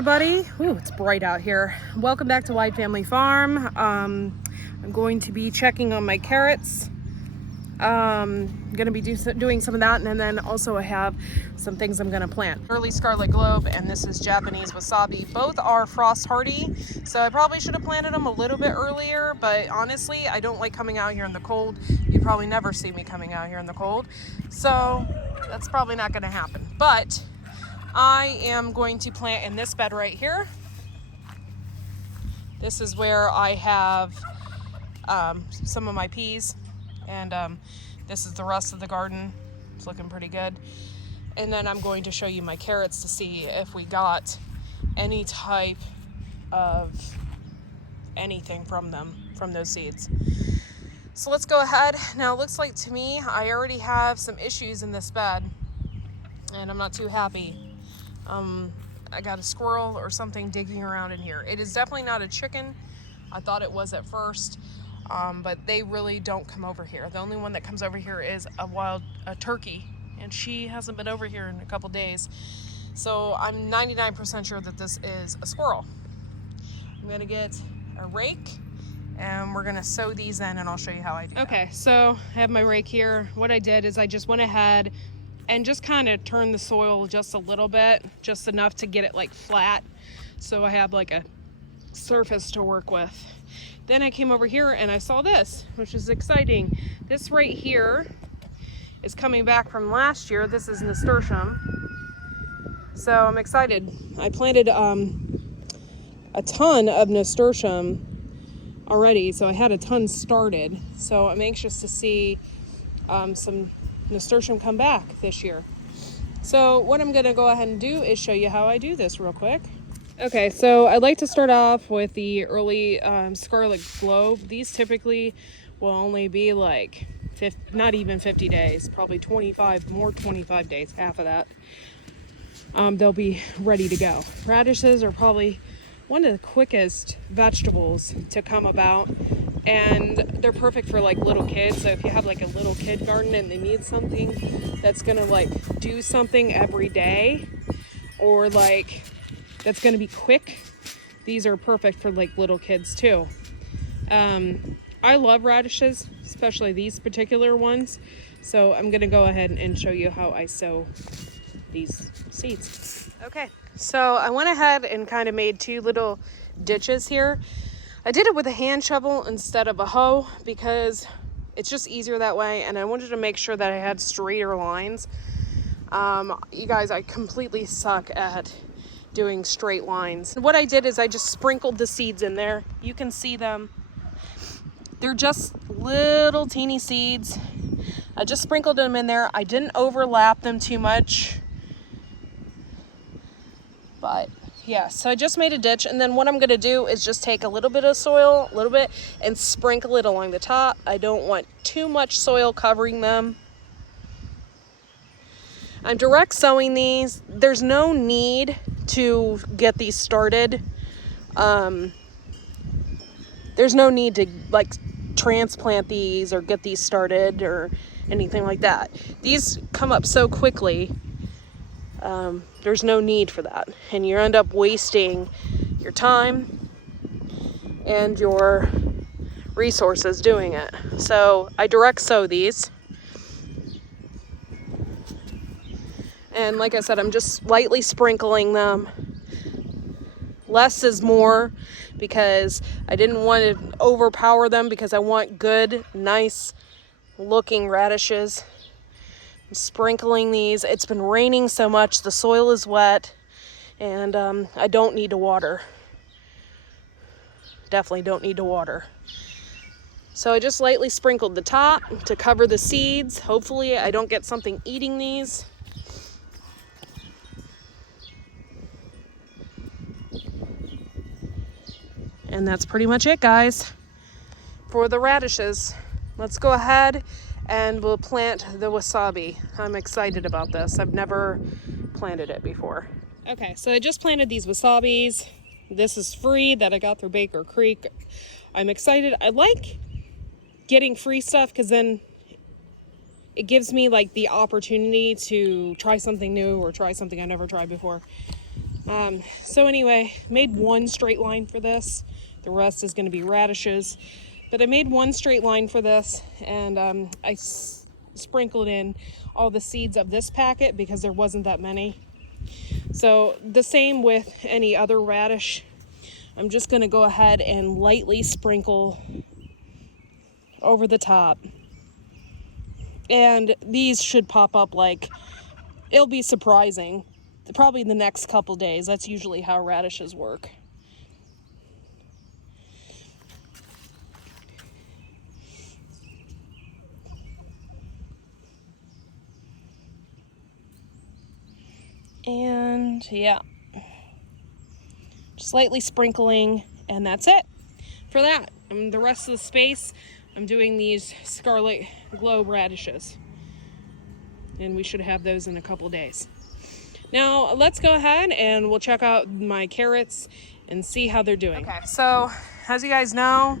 everybody. Ooh, it's bright out here. Welcome back to Wide Family Farm. I'm going to be checking on my carrots. I'm going to be doing some of that, and then also I have some things I'm going to plant. Early Scarlet Globe, and this is Japanese Wasabi. Both are frost hardy, so I probably should have planted them a little bit earlier, but honestly, I don't like coming out here in the cold. You'd probably never see me coming out here in the cold, so that's probably not going to happen. But I am going to plant in this bed right here. This is where I have some of my peas, and this is the rest of the garden. It's looking pretty good. And then I'm going to show you my carrots to see if we got any type of anything from them, from those seeds. So let's go ahead. Now it looks like to me I already have some issues in this bed, and I'm not too happy. I got a squirrel or something digging around in here. It is definitely not a chicken. I thought it was at first, but they really don't come over here. The only one that comes over here is a turkey, and she hasn't been over here in a couple days. So I'm 99% sure that this is a squirrel. I'm gonna get a rake and we're gonna sow these in, and I'll show you how I do that. Okay, so I have my rake here. What I did is I just went ahead and just kind of turn the soil just a little bit, just enough to get it like flat, so I have like a surface to work with. Then I came over here and I saw this, which is exciting. This right here is coming back from last year. This is nasturtium, so I'm excited. I planted a ton of nasturtium already, so I had a ton started, so I'm anxious to see some nasturtium come back this year. So what I'm gonna go ahead and do is show you how I do this real quick. Okay, so I'd like to start off with the early Scarlet Globe. These typically will only be like not even 50 days, probably 25 days, half of that. They'll be ready to go. Radishes are probably one of the quickest vegetables to come about, and they're perfect for like little kids. So if you have like a little kid garden and they need something that's gonna like do something every day, or like that's gonna be quick, these are perfect for like little kids too. I love radishes, especially these particular ones, so I'm gonna go ahead and show you how I sow these seeds. Okay, so I went ahead and kind of made two little ditches here. I did it with a hand shovel instead of a hoe because it's just easier that way, and I wanted to make sure that I had straighter lines. You guys, I completely suck at doing straight lines. What I did is I just sprinkled the seeds in there. You can see them. They're just little teeny seeds. I just sprinkled them in there. I didn't overlap them too much. But yeah, so I just made a ditch, and then what I'm gonna do is just take a little bit of soil, and sprinkle it along the top. I don't want too much soil covering them. I'm direct sowing these. There's no need to get these started. There's no need to like transplant these or get these started or anything like that. These come up so quickly. There's no need for that, and you end up wasting your time and your resources doing it. So I direct sow these, and like I said, I'm just lightly sprinkling them. Less is more, because I didn't want to overpower them, because I want good, nice looking radishes. I'm sprinkling these. It's been raining so much, the soil is wet, and I don't need to water. Definitely don't need to water. So I just lightly sprinkled the top to cover the seeds. Hopefully I don't get something eating these. And that's pretty much it, guys, for the radishes. Let's go ahead and we'll plant the wasabi. I'm excited about this. I've never planted it before. Okay, so I just planted these wasabis. This is free that I got through Baker Creek. I'm excited. I like getting free stuff because then it gives me like the opportunity to try something new or try something I never tried before. So anyway, made one straight line for this. The rest is going to be radishes. But I made one straight line for this, and I sprinkled in all the seeds of this packet because there wasn't that many. So the same with any other radish. I'm just going to go ahead and lightly sprinkle over the top. And these should pop up like, it'll be surprising. Probably in the next couple days. That's usually how radishes work. And yeah, just lightly sprinkling, and that's it for that. And the rest of the space, I'm doing these scarlet globe radishes, and we should have those in a couple days. Now let's go ahead and we'll check out my carrots and see how they're doing. Okay, so as you guys know,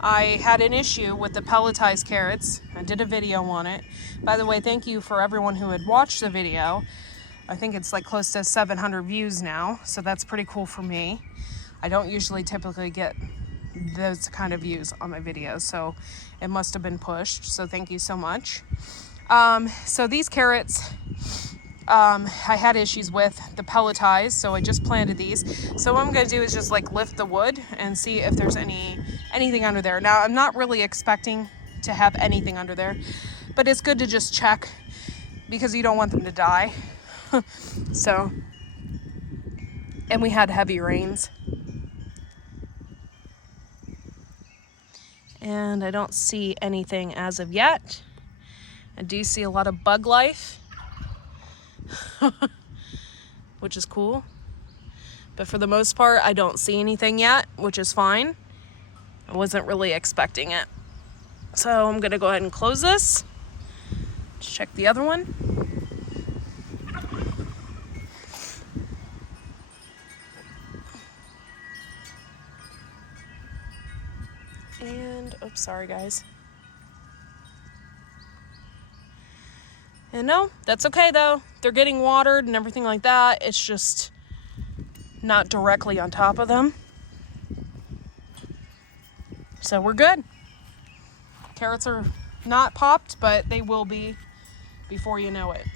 I had an issue with the pelletized carrots. I did a video on it. By the way, thank you for everyone who had watched the video. I think it's like close to 700 views now, so that's pretty cool for me. I don't usually typically get those kind of views on my videos, so it must have been pushed, so thank you so much. So these carrots, I had issues with the pelletized, so I just planted these. So what I'm going to do is just like lift the wood and see if there's anything under there. Now, I'm not really expecting to have anything under there, but it's good to just check because you don't want them to die. So, and we had heavy rains. And I don't see anything as of yet. I do see a lot of bug life. Which is cool, but for the most part I don't see anything yet, which is fine. I wasn't really expecting it, so I'm gonna go ahead and close this. Let's check the other one. And oops, sorry guys. And no, that's okay though. They're getting watered and everything like that. It's just not directly on top of them. So we're good. Carrots are not popped, but they will be before you know it.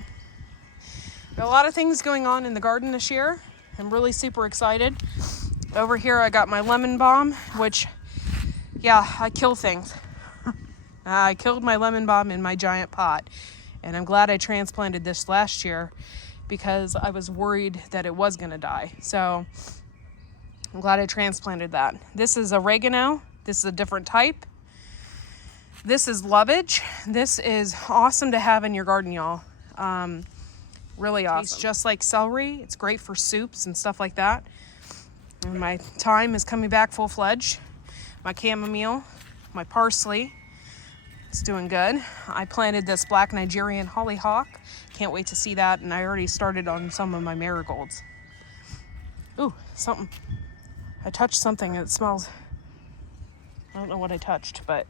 Got a lot of things going on in the garden this year. I'm really super excited. Over here I got my lemon balm, which, yeah, I kill things. I killed my lemon balm in my giant pot. And I'm glad I transplanted this last year because I was worried that it was going to die. So I'm glad I transplanted that. This is oregano. This is a different type. This is lovage. This is awesome to have in your garden, y'all. Really awesome. It's just like celery. It's great for soups and stuff like that. And my thyme is coming back full-fledged. My chamomile, my parsley. It's doing good. I planted this black Nigerian hollyhock. Can't wait to see that. And I already started on some of my marigolds. Ooh, something. I touched something and it smells. I don't know what I touched, but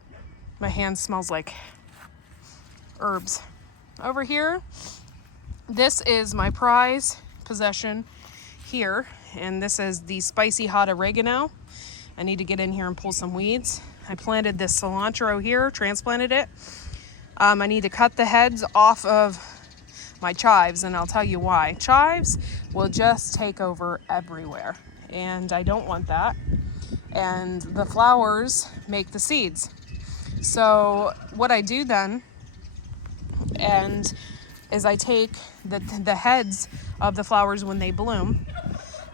my hand smells like herbs. Over here, this is my prize possession here. And this is the spicy hot oregano. I need to get in here and pull some weeds. I planted this cilantro here, transplanted it. I need to cut the heads off of my chives, and I'll tell you why. Chives will just take over everywhere, and I don't want that. And the flowers make the seeds. So what I do then is I take the heads of the flowers when they bloom,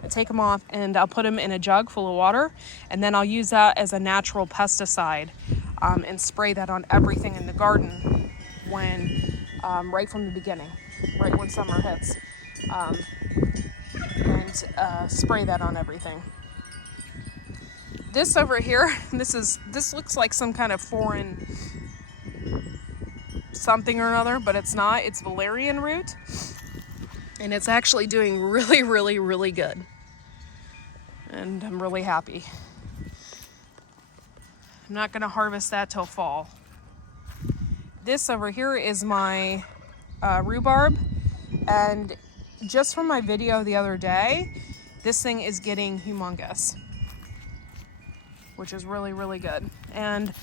I take them off and I'll put them in a jug full of water, and then I'll use that as a natural pesticide and spray that on everything in the garden when right from the beginning, right when summer hits, and spray that on everything. This over here, this looks like some kind of foreign something or another, but it's not. It's Valerian Root. And it's actually doing really, really, really good. And I'm really happy. I'm not going to harvest that till fall. This over here is my rhubarb. And just from my video the other day, this thing is getting humongous, which is really, really good. And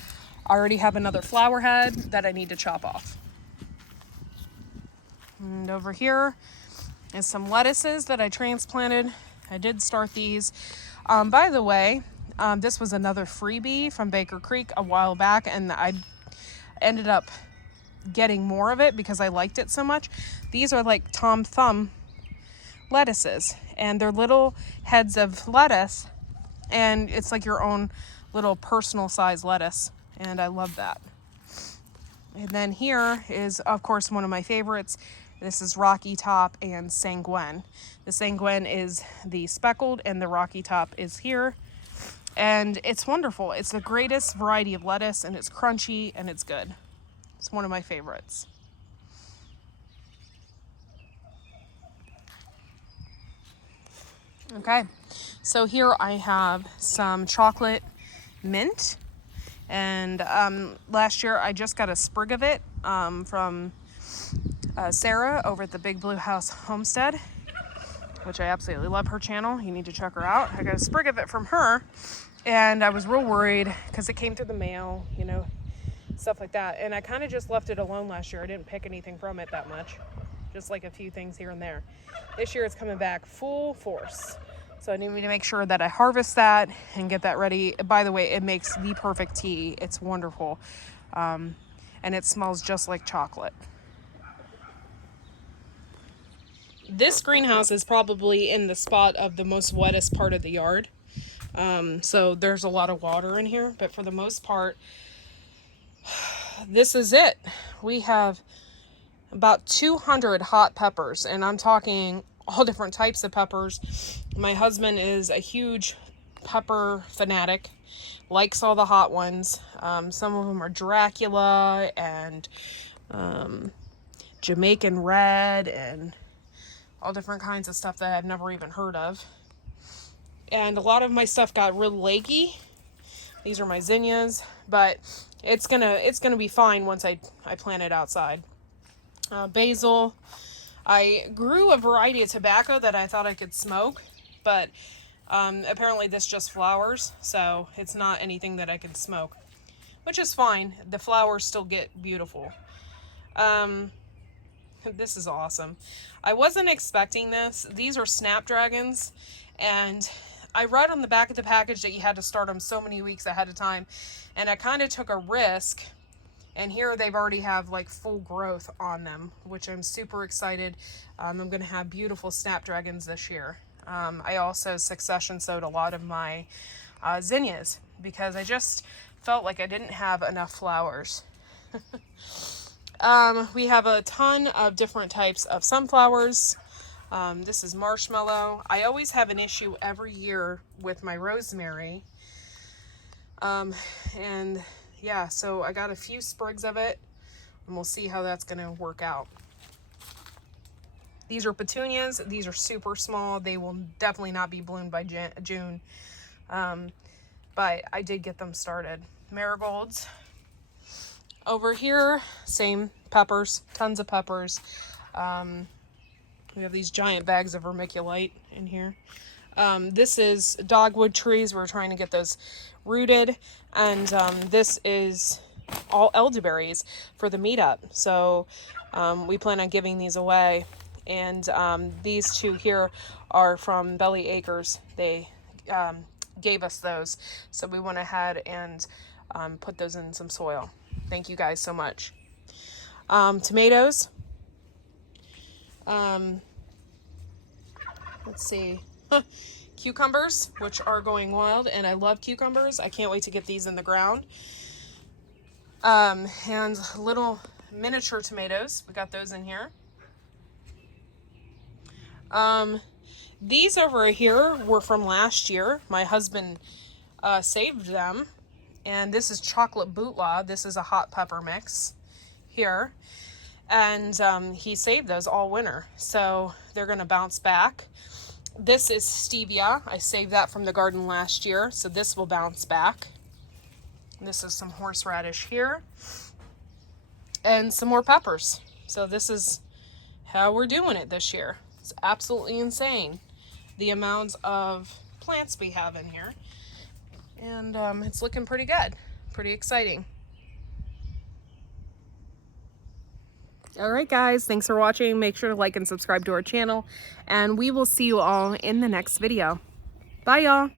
I already have another flower head that I need to chop off. And over here is some lettuces that I transplanted. I did start these. By the way, this was another freebie from Baker Creek a while back, and I ended up getting more of it because I liked it so much. These are like Tom Thumb lettuces, and they're little heads of lettuce, and it's like your own little personal size lettuce, and I love that. And then here is, of course, one of my favorites. This is Rocky Top and Sanguine. The Sanguine is the speckled, and the Rocky Top is here. And it's wonderful. It's the greatest variety of lettuce, and it's crunchy, and it's good. It's one of my favorites. Okay, so here I have some chocolate mint. And last year I just got a sprig of it from Sarah over at the Big Blue House Homestead, which I absolutely love her channel. You need to check her out. I got a sprig of it from her, and I was real worried because it came through the mail, you know, stuff like that. And I kind of just left it alone last year. I didn't pick anything from it that much, just like a few things here and there. This year it's coming back full force. So I need to make sure that I harvest that and get that ready. By the way, it makes the perfect tea. It's wonderful. And it smells just like chocolate. This greenhouse is probably in the spot of the most wettest part of the yard. So there's a lot of water in here, but for the most part, this is it. We have about 200 hot peppers, and I'm talking all different types of peppers. My husband is a huge pepper fanatic, likes all the hot ones. Some of them are Dracula and Jamaican red and all different kinds of stuff that I've never even heard of. And a lot of my stuff got real leggy. These are my zinnias, but it's gonna be fine once I plant it outside. Basil. I grew a variety of tobacco that I thought I could smoke, but apparently this just flowers, so it's not anything that I could smoke, which is fine. The flowers still get beautiful. This is awesome. I wasn't expecting this. These are snapdragons, and I read on the back of the package that you had to start them so many weeks ahead of time, and I kind of took a risk. And here they've already have like full growth on them, which I'm super excited. I'm going to have beautiful snapdragons this year. I also succession sowed a lot of my zinnias because I just felt like I didn't have enough flowers. We have a ton of different types of sunflowers. This is marshmallow. I always have an issue every year with my rosemary. And yeah, so I got a few sprigs of it, and we'll see how that's going to work out. These are petunias. These are super small. They will definitely not be bloomed by June. But I did get them started. Marigolds. Over here, same peppers, tons of peppers. We have these giant bags of vermiculite in here. This is dogwood trees. We're trying to get those rooted. And this is all elderberries for the meetup. So we plan on giving these away. And these two here are from Belly Acres. They gave us those. So we went ahead and put those in some soil. Thank you guys so much. Tomatoes. Let's see. Cucumbers, which are going wild, and I love cucumbers. I can't wait to get these in the ground. And little miniature tomatoes. We got those in here. These over here were from last year. My husband saved them. And this is chocolate bootlaw. This is a hot pepper mix here. And he saved those all winter. So they're going to bounce back. This is stevia. I saved that from the garden last year. So this will bounce back. This is some horseradish here. And some more peppers. So this is how we're doing it this year. It's absolutely insane the amount of plants we have in here. And it's looking pretty good, pretty exciting. All right, guys, thanks for watching. Make sure to like and subscribe to our channel, and we will see you all in the next video. Bye, y'all.